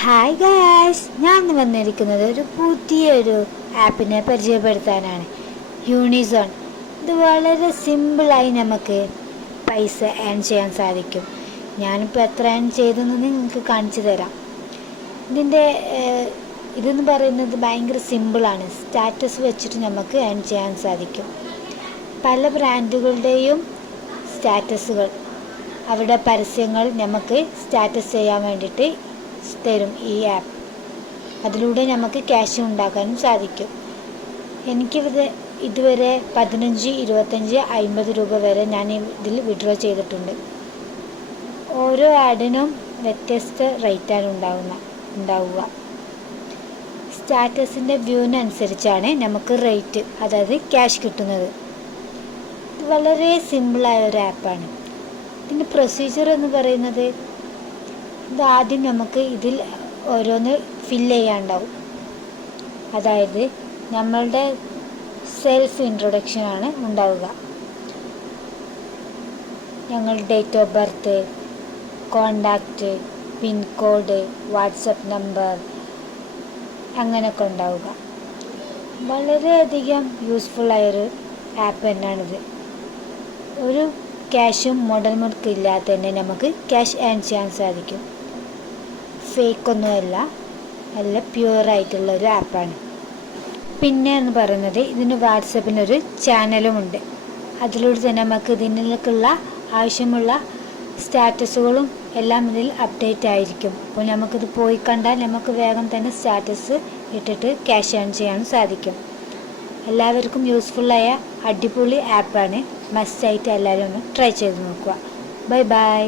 Hi guys, ഞാൻ ഇന്ന് വന്നിരിക്കുന്നത് ഒരു പുതിയൊരു ആപ്പിനെ പരിചയപ്പെടുത്താനാണ്. യൂണിസോൺ. ഇത് വളരെ സിമ്പിളായി നമുക്ക് പൈസ ഏൺ ചെയ്യാൻ സാധിക്കും. ഞാനിപ്പോൾ എത്ര ഏൺ ചെയ്തെന്ന് നിങ്ങൾക്ക് കാണിച്ചു തരാം. ഇതിൻ്റെ ഇതെന്ന് പറയുന്നത് ഭയങ്കര സിമ്പിളാണ്. സ്റ്റാറ്റസ് വെച്ചിട്ട് നമുക്ക് ഏൺ ചെയ്യാൻ സാധിക്കും. പല ബ്രാൻഡുകളുടെയും സ്റ്റാറ്റസുകൾ, അവരുടെ പരസ്യങ്ങൾ നമുക്ക് സ്റ്റാറ്റസ് ചെയ്യാൻ വേണ്ടിയിട്ട് തരും ഈ ആപ്പ്. അതിലൂടെ നമുക്ക് ക്യാഷ് ഉണ്ടാക്കാനും സാധിക്കും. ഇതുവരെ 15, 25, 50 രൂപ വരെ ഞാൻ ഇതിൽ വിഡ്രോ ചെയ്തിട്ടുണ്ട്. ഓരോ ആഡിനും വ്യത്യസ്ത റേറ്റാണ് ഉണ്ടാവുക. സ്റ്റാറ്റസിൻ്റെ വ്യൂവിനനുസരിച്ചാണ് നമുക്ക് റേറ്റ്, അതായത് ക്യാഷ് കിട്ടുന്നത്. ഇത് വളരെ സിമ്പിളായ ഒരു ആപ്പാണ്. ഇതിൻ്റെ പ്രൊസീജിയർ എന്ന് പറയുന്നത്, ഇതാദ്യം നമുക്ക് ഇതിൽ ഓരോന്ന് ഫില്ല് ചെയ്യാനുണ്ടാവും. അതായത് നമ്മളുടെ സെൽഫ് ഇൻട്രൊഡക്ഷനാണ് ഉണ്ടാവുക. ഞങ്ങളുടെ date of birth, contact, pincode, WhatsApp number, അങ്ങനെയൊക്കെ ഉണ്ടാവുക. വളരെയധികം യൂസ്ഫുള്ളായൊരു ആപ്പ് തന്നെയാണിത്. ഒരു ക്യാഷും മുതൽ മുടക്കില്ലാതെ തന്നെ നമുക്ക് ക്യാഷ് ഏൺ ചെയ്യാൻ സാധിക്കും. ഫേക്കൊന്നുമല്ല, നല്ല പ്യുവറായിട്ടുള്ളൊരു ആപ്പാണ്. പിന്നെ എന്ന് പറയുന്നത്, ഇതിന് വാട്സപ്പിനൊരു ചാനലുമുണ്ട്. അതിലൂടെ തന്നെ നമുക്ക് ഇതിലേക്കുള്ള ആവശ്യമുള്ള സ്റ്റാറ്റസുകളും എല്ലാം ഇതിൽ അപ്ഡേറ്റ് ആയിരിക്കും. അപ്പോൾ നമുക്കിത് പോയി കണ്ടാൽ നമുക്ക് വേഗം തന്നെ സ്റ്റാറ്റസ് ഇട്ടിട്ട് ക്യാഷ് ഏൺ ചെയ്യാൻ സാധിക്കും. എല്ലാവർക്കും യൂസ്ഫുള്ളായ അടിപൊളി ആപ്പാണ്. മസ്റ്റായിട്ട് എല്ലാവരും ഒന്ന് ട്രൈ ചെയ്ത് നോക്കുക. Bye bye.